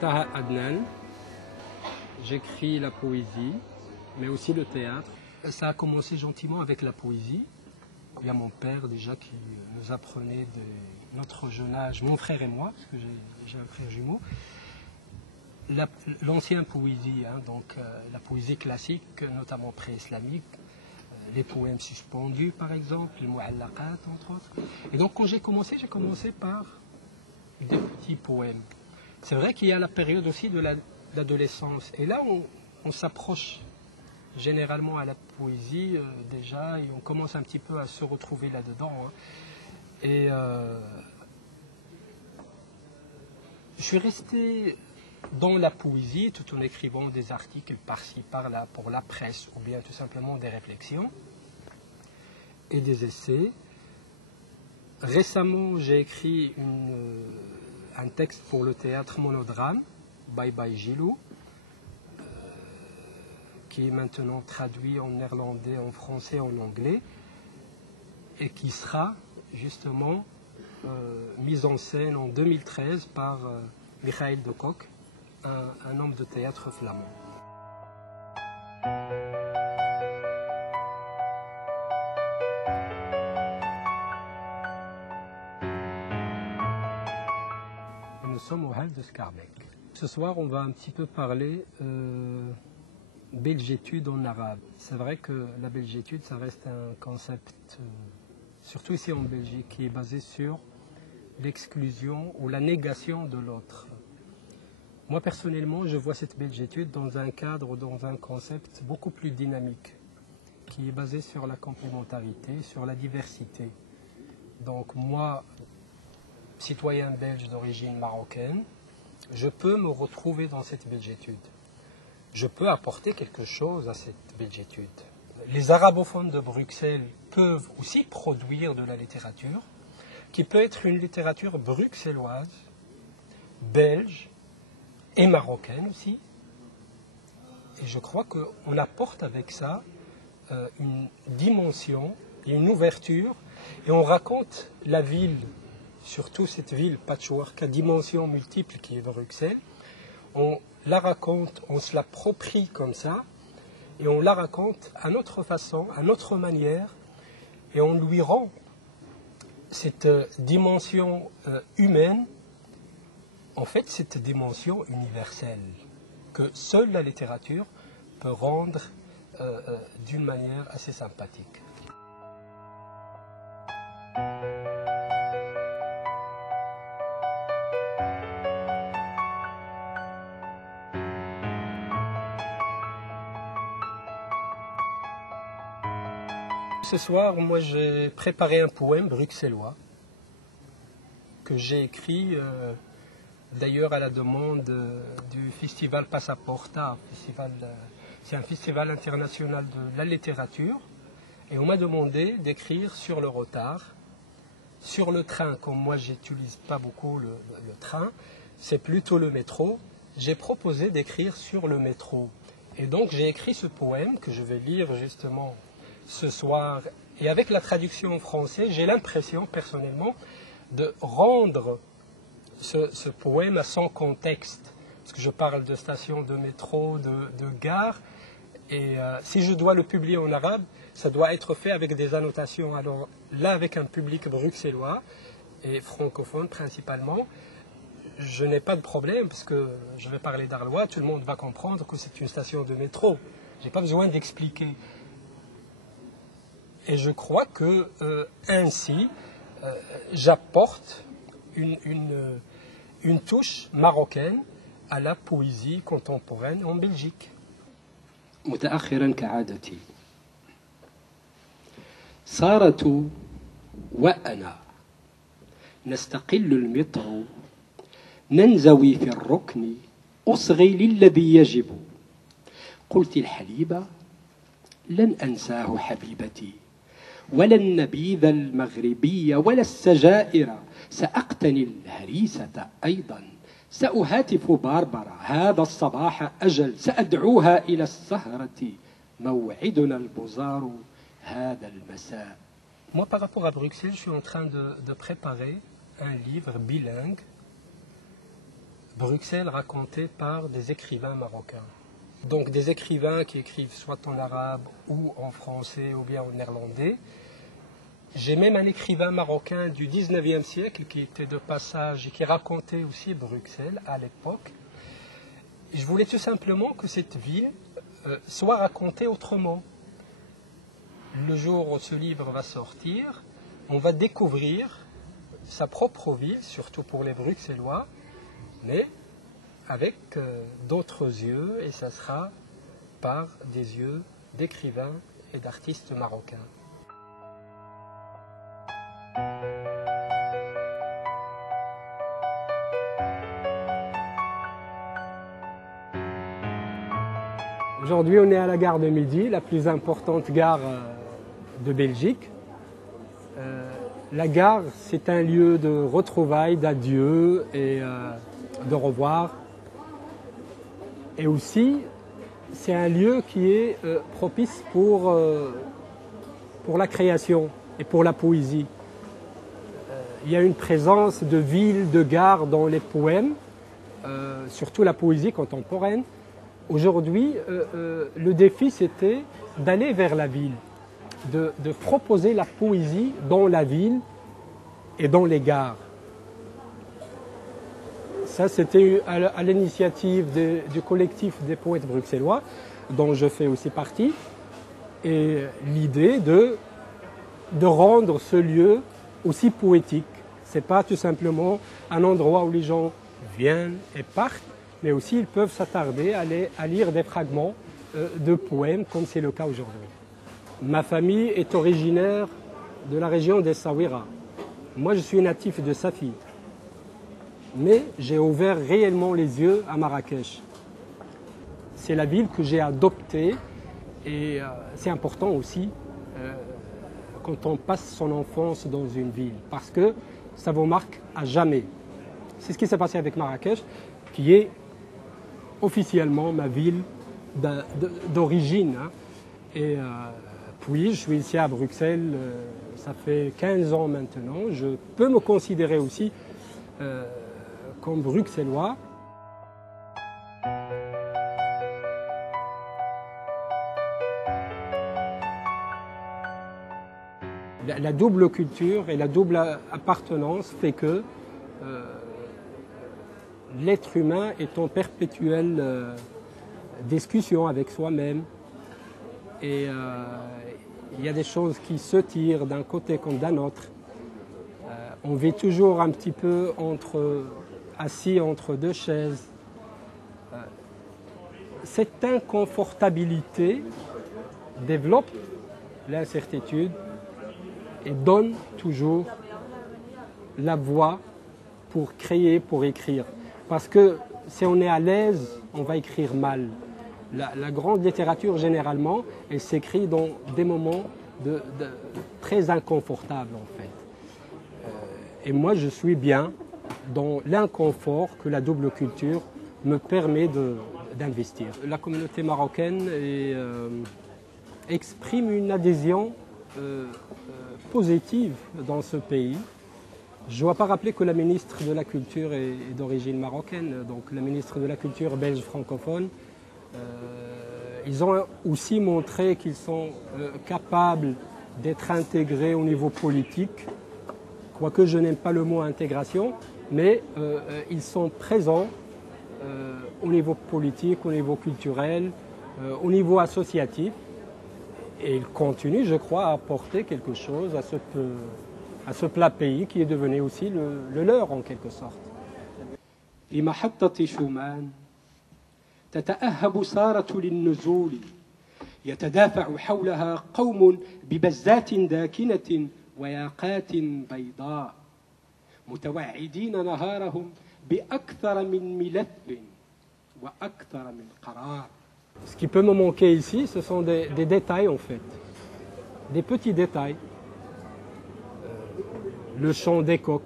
Taha Adnan. J'écris la poésie, mais aussi le théâtre. Ça a commencé gentiment avec la poésie. Il y a mon père déjà qui nous apprenait de notre jeune âge, mon frère et moi, parce que j'ai un frère jumeau, l'ancienne poésie, hein, donc la poésie classique, notamment pré-islamique, les poèmes suspendus par exemple, les mu'allaqat entre autres. Et donc quand j'ai commencé par des petits poèmes. C'est vrai qu'il y a la période aussi de l'adolescence. Et là, on s'approche généralement à la poésie déjà, et on commence un petit peu à se retrouver là-dedans. Hein. Et je suis resté dans la poésie tout en écrivant des articles par-ci, par-là, pour la presse, ou bien tout simplement des réflexions et des essais. Récemment, j'ai écrit un texte pour le théâtre monodrame, Bye Bye Gilou, qui est maintenant traduit en néerlandais, en français, en anglais, et qui sera justement mise en scène en 2013 par Michael de Kock, un homme de théâtre flamand. Nous sommes au Hall de Schaerbeek. Ce soir, on va un petit peu parler belgétude en arabe. C'est vrai que la belgétude, ça reste un concept, surtout ici en Belgique, qui est basé sur l'exclusion ou la négation de l'autre. Moi, personnellement, je vois cette belgétude dans un cadre, dans un concept beaucoup plus dynamique, qui est basé sur la complémentarité, sur la diversité. Donc moi, citoyen belge d'origine marocaine, je peux me retrouver dans cette belgétude. Je peux apporter quelque chose à cette belgétude. Les arabophones de Bruxelles peuvent aussi produire de la littérature, qui peut être une littérature bruxelloise, belge et marocaine aussi. Et je crois qu'on apporte avec ça une dimension et une ouverture, et on raconte la ville, surtout cette ville patchwork à dimensions multiples qui est Bruxelles. On la raconte, on se l'approprie comme ça, et on la raconte à notre façon, à notre manière, et on lui rend cette dimension humaine, en fait cette dimension universelle, que seule la littérature peut rendre d'une manière assez sympathique. Ce soir, moi j'ai préparé un poème bruxellois que j'ai écrit d'ailleurs à la demande du festival Passaporta. C'est un festival international de la littérature, et on m'a demandé d'écrire sur le retard, sur le train. Comme moi j'utilise pas beaucoup le train, c'est plutôt le métro. J'ai proposé d'écrire sur le métro, et donc j'ai écrit ce poème que je vais lire justement ce soir, et avec la traduction en français, j'ai l'impression personnellement de rendre ce poème à son contexte, parce que je parle de stations de métro, de gares, et si je dois le publier en arabe, ça doit être fait avec des annotations. Alors là, avec un public bruxellois et francophone principalement, je n'ai pas de problème, parce que je vais parler d'Arlois, tout le monde va comprendre que c'est une station de métro. Je n'ai pas besoin d'expliquer. Et je crois que ainsi, j'apporte une touche marocaine à la poésie contemporaine en Belgique. متأخرا كعادتي سارة وأنا نستقل المترو ننزوي في الركن أصغي للذي يجب قلت الحليب لن أنساه حبيبتي ولا النبيذ المغربي ولا السجائر سأقتني الهريسة أيضا سأهاتف باربرا هذا الصباح أجل سأدعوها إلى السهرة موعدنا البزار هذا المساء. Moi, par rapport à Bruxelles, je suis en train de préparer un livre bilingue Bruxelles racontée par des écrivains marocains. Donc des écrivains qui écrivent soit en arabe ou en français ou bien en néerlandais. J'ai même un écrivain marocain du 19e siècle qui était de passage et qui racontait aussi Bruxelles à l'époque. Je voulais tout simplement que cette ville soit racontée autrement. Le jour où ce livre va sortir, on va découvrir sa propre ville, surtout pour les Bruxellois, mais avec d'autres yeux, et ça sera par des yeux d'écrivains et d'artistes marocains. Aujourd'hui, on est à la gare de Midi, la plus importante gare de Belgique. La gare, c'est un lieu de retrouvailles, d'adieu et de revoir. Et aussi, c'est un lieu qui est propice pour la création et pour la poésie. Il y a une présence de villes, de gares dans les poèmes, surtout la poésie contemporaine. Aujourd'hui, le défi, c'était d'aller vers la ville, de proposer la poésie dans la ville et dans les gares. Ça, c'était à l'initiative du collectif des poètes bruxellois, dont je fais aussi partie, et l'idée de rendre ce lieu aussi poétique. Ce n'est pas tout simplement un endroit où les gens viennent et partent, mais aussi ils peuvent s'attarder à lire des fragments de poèmes, comme c'est le cas aujourd'hui. Ma famille est originaire de la région d'Essaouira. Moi, je suis natif de Safi. Mais j'ai ouvert réellement les yeux à Marrakech. C'est la ville que j'ai adoptée et c'est important aussi quand on passe son enfance dans une ville parce que ça vous marque à jamais. C'est ce qui s'est passé avec Marrakech, qui est officiellement ma ville d'origine. Et puis, je suis ici à Bruxelles, ça fait 15 ans maintenant. Je peux me considérer aussi comme bruxellois. La double culture et la double appartenance fait que l'être humain est en perpétuelle discussion avec soi-même. Et il y a des choses qui se tirent d'un côté comme d'un autre. On vit toujours un petit peu assis entre deux chaises. Cette inconfortabilité développe l'incertitude et donne toujours la voix pour créer, pour écrire. Parce que si on est à l'aise, on va écrire mal. La grande littérature, généralement, elle s'écrit dans des moments très inconfortables, en fait. Et moi, je suis bien dans l'inconfort que la double culture me permet d'investir. La communauté marocaine exprime une adhésion positive dans ce pays. Je ne dois pas rappeler que la ministre de la Culture est d'origine marocaine, donc la ministre de la Culture belge francophone. Ils ont aussi montré qu'ils sont capables d'être intégrés au niveau politique, quoique je n'aime pas le mot intégration, mais ils sont présents au niveau politique, au niveau culturel, au niveau associatif, et ils continuent, je crois, à apporter quelque chose à ce plat pays qui est devenu aussi le leur en quelque sorte. لمحطة شومان تتأهب سارة للنزول يتدافع حولها قوم ببزات داكنة وياقات بيضاء متوعدين نهارهم بأكثر من ملف وأكثر من قرار. Ce qui peut me manquer ici, ce sont des détails en fait, des petits détails. Le chant des coqs,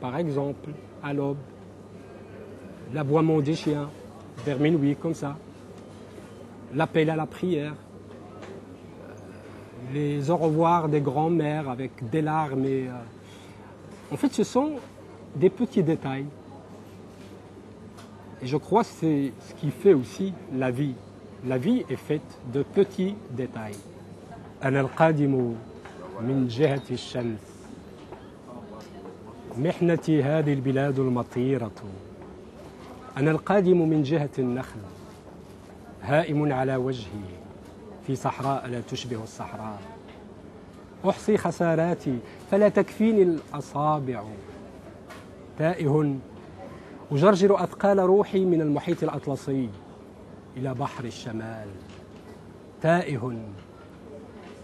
par exemple, à l'aube, l'aboiement des chiens, vers minuit, comme ça, l'appel à la prière, les au revoir des grands-mères avec des larmes. En fait, ce sont des petits détails Et je crois que c'est ce qui fait aussi la vie. La vie est faite de petits détails. أنا القادم من جهة الشمس محنتي هذه البلاد المطيرة أنا القادم من جهة النخل هائم على وجهي في صحراء لا تشبه الصحراء أحصي خساراتي فلا تكفيني الأصابع تائه أجرجر أثقال روحي من المحيط الأطلسي إلى بحر الشمال تائه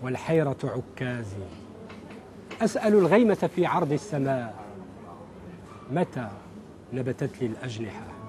والحيرة عكازي أسأل الغيمة في عرض السماء متى نبتت لي الأجنحة